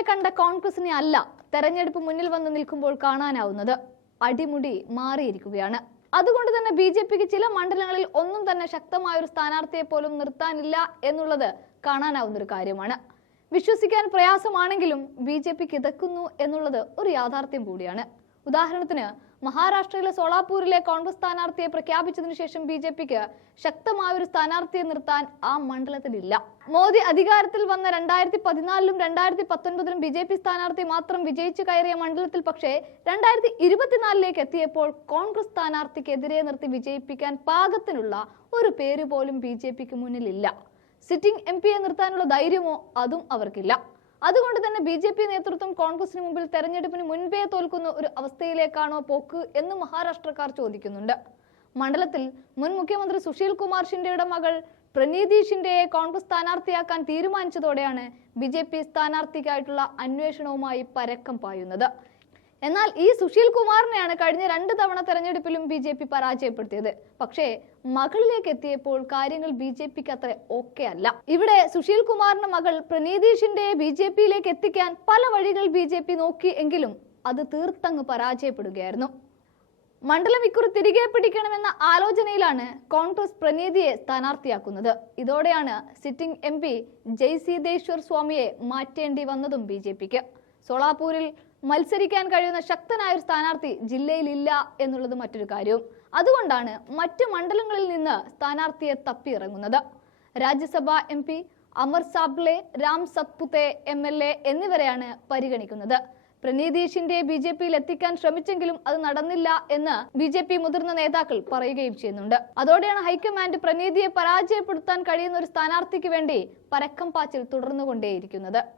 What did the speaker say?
ഇതുവരെ കണ്ട കോൺഗ്രസിനെ അല്ല തെരഞ്ഞെടുപ്പ് മുന്നിൽ വന്ന് നിൽക്കുമ്പോൾ കാണാനാവുന്നത്. അടിമുടി മാറിയിരിക്കുകയാണ്. അതുകൊണ്ട് തന്നെ ബി ജെ പിക്ക് ചില മണ്ഡലങ്ങളിൽ ഒന്നും തന്നെ ശക്തമായ ഒരു സ്ഥാനാർത്ഥിയെ പോലും നിർത്താനില്ല എന്നുള്ളത് കാണാനാവുന്ന ഒരു കാര്യമാണ്. വിശ്വസിക്കാൻ പ്രയാസമാണെങ്കിലും ബി ജെ പി കിതക്കുന്നു എന്നുള്ളത് ഒരു യാഥാർത്ഥ്യം കൂടിയാണ്. ഉദാഹരണത്തിന് മഹാരാഷ്ട്രയിലെ സോളാപൂരിലെ കോൺഗ്രസ് സ്ഥാനാർത്ഥിയെ പ്രഖ്യാപിച്ചതിനു ശേഷം ബി ജെ പിക്ക് ശക്തമായ ഒരു സ്ഥാനാർത്ഥിയെ നിർത്താൻ ആ മണ്ഡലത്തിലില്ല. മോദി അധികാരത്തിൽ വന്ന രണ്ടായിരത്തി പതിനാലിലും രണ്ടായിരത്തി പത്തൊൻപതിലും ബി ജെ പി സ്ഥാനാർത്ഥി മാത്രം വിജയിച്ചു കയറിയ മണ്ഡലത്തിൽ പക്ഷേ രണ്ടായിരത്തി ഇരുപത്തിനാലിലേക്ക് എത്തിയപ്പോൾ കോൺഗ്രസ് സ്ഥാനാർത്ഥിക്കെതിരെ നിർത്തി വിജയിപ്പിക്കാൻ പാകത്തിനുള്ള ഒരു പേര് പോലും ബി ജെ പിക്ക് മുന്നിലില്ല. സിറ്റിംഗ് എം പിയെ നിർത്താനുള്ള ധൈര്യമോ അതും അവർക്കില്ല. അതുകൊണ്ട് തന്നെ ബി ജെ പി നേതൃത്വം കോൺഗ്രസിന് മുമ്പിൽ തെരഞ്ഞെടുപ്പിന് മുൻപേ തോൽക്കുന്ന ഒരു അവസ്ഥയിലേക്കാണോ പോക്ക് എന്ന് മഹാരാഷ്ട്രക്കാർ ചോദിക്കുന്നുണ്ട്. മണ്ഡലത്തിൽ മുൻ മുഖ്യമന്ത്രി സുശീൽ കുമാർ ഷിൻഡെയുടെ മകൾ പ്രണീതി ഷിൻഡെയെ കോൺഗ്രസ് സ്ഥാനാർത്ഥിയാക്കാൻ തീരുമാനിച്ചതോടെയാണ് ബി ജെ പി സ്ഥാനാർത്ഥിക്കായിട്ടുള്ള അന്വേഷണവുമായി പരക്കം പായുന്നത്. എന്നാൽ ഈ സുശീൽ കുമാറിനെയാണ് കഴിഞ്ഞ രണ്ട് തവണ തെരഞ്ഞെടുപ്പിലും ബി ജെ പി പരാജയപ്പെടുത്തിയത്. പക്ഷേ മകളിലേക്ക് എത്തിയപ്പോൾ കാര്യങ്ങൾ ബി ജെ പിക്ക് അത്ര ഓക്കെ അല്ല. ഇവിടെ സുശീൽ കുമാറിന്റെ മകൾ പ്രണീതീഷിന്റെ ബി ജെ പിയിലേക്ക് എത്തിക്കാൻ പല വഴികൾ ബി ജെ പി നോക്കി എങ്കിലും അത് തീർത്തങ്ങ് പരാജയപ്പെടുകയായിരുന്നു. മണ്ഡലം ഇക്കുറി തിരികെ പിടിക്കണമെന്ന ആലോചനയിലാണ് കോൺഗ്രസ് പ്രണീതിയെ സ്ഥാനാർത്ഥിയാക്കുന്നത്. ഇതോടെയാണ് സിറ്റിംഗ് എം പി ജയ്സീദേശ്വർ സ്വാമിയെ മാറ്റേണ്ടി വന്നതും ബി ജെ പിക്ക്. സോളാപൂരിൽ മത്സരിക്കാൻ കഴിയുന്ന ശക്തനായ ഒരു സ്ഥാനാർത്ഥി ജില്ലയിൽ ഇല്ല എന്നുള്ളത് മറ്റൊരു കാര്യവും അതുകൊണ്ടാണ് മറ്റ് മണ്ഡലങ്ങളിൽ നിന്ന് സ്ഥാനാർത്ഥിയെ തപ്പിയിറങ്ങുന്നത്. Rajya Sabha M P Amar Sable Ram Satpute M L A എന്നിവരെയാണ് പരിഗണിക്കുന്നത്. പ്രണീതീഷിന്റെ ബി ജെ പിയിൽ എത്തിക്കാൻ ശ്രമിച്ചെങ്കിലും അത് നടന്നില്ല എന്ന് ബി ജെ പി മുതിർന്ന നേതാക്കൾ പറയുകയും ചെയ്യുന്നുണ്ട്. അതോടെയാണ് ഹൈക്കമാൻഡ് പ്രണീതിയെ പരാജയപ്പെടുത്താൻ കഴിയുന്ന ഒരു സ്ഥാനാർത്ഥിക്ക് വേണ്ടി പരക്കം പാച്ചിൽ തുടർന്നുകൊണ്ടേയിരിക്കുന്നത്.